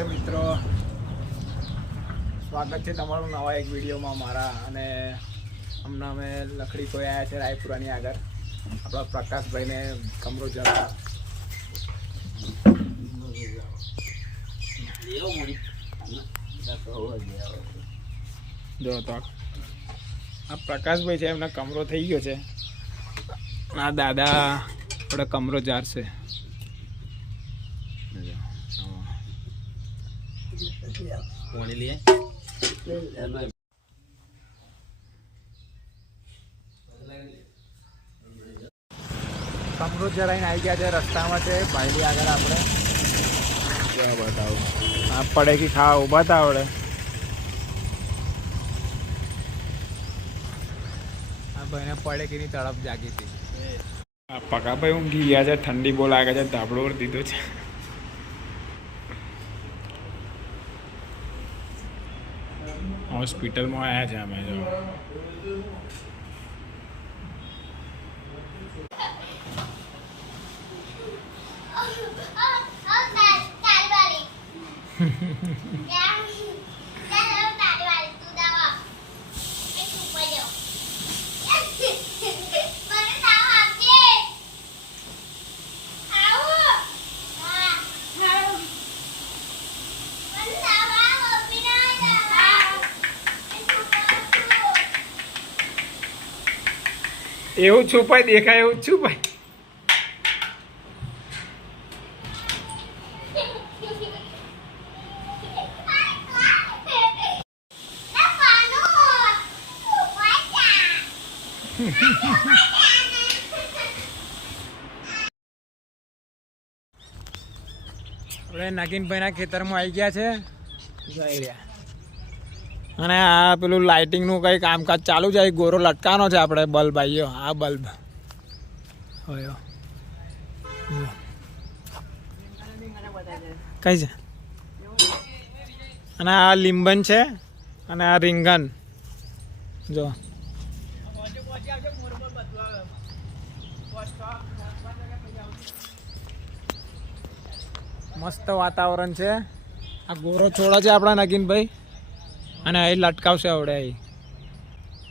નમસ્તે મિત્રો, સ્વાગત છે તમારું નવા એક વિડીયોમાં મારા. અને હમણાં અમે લખડી કોઈ આવ્યા છે રાયપુરાની આગળ. આપણા પ્રકાશભાઈને કમરો જરા જો તો આ પ્રકાશભાઈ છે, એમનો કમરો થઈ ગયો છે. આ દાદા આપણે કમરો જારશે. કમરો જરાઈને આવી ગયા છે, રસ્તામાં છે ભાઈની આગળ. આપણે બતાવો આ પડે કે ખાવા ઉભા હતા આવડે. આ ભાઈને પડે કે ની તડપ જાગી હતી. આ પકાભાઈ ઊંઘી ગયા છે, ઠંડી બહુ લાગે છે, ધાબળો દીધો છે. હોસ્પિટલમાં આવ્યા છે અમે. જો એવું છુપાઈ દેખાય એવું છુપાઈ. આપણે નાગીનભાઈના ખેતરમાં આવી ગયા છે. અને આ પેલું લાઇટિંગનું કંઈ કામકાજ ચાલુ છે. ગોરો લટકાનો છે આપણે બલ્બ. આવ્યો આ બલ્બ હોય કઈ છે. અને આ લીંબન છે અને આ રીંગણ. જો મસ્ત વાતાવરણ છે. આ ગોરો છોડા છે આપણા નગીનભાઈ, અને અહીં લટકાવશે આવડે અહીં,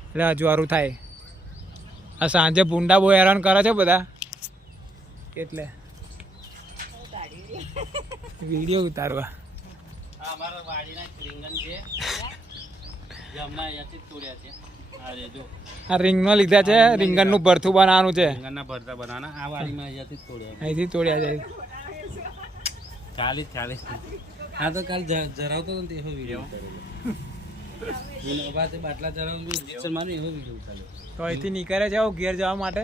એટલે અજવાળું થાય. આ સાંજે ભૂંડા બહુ હેરાન કરે છે બધા, એટલે વિડીયો ઉતારવા. આ રીંગણો લીધા છે, રીંગણનું ભરથું બનાવવાનું છે. અહીંથી તોડ્યા જાય. 40 હા તો કાલ જરાવતો હતો એવો વિડીયો બાટલા ચરાવ એવો વિડીયો ઉતાર્યો. તો અહીંથી નીકળે છે ઘેર જવા માટે.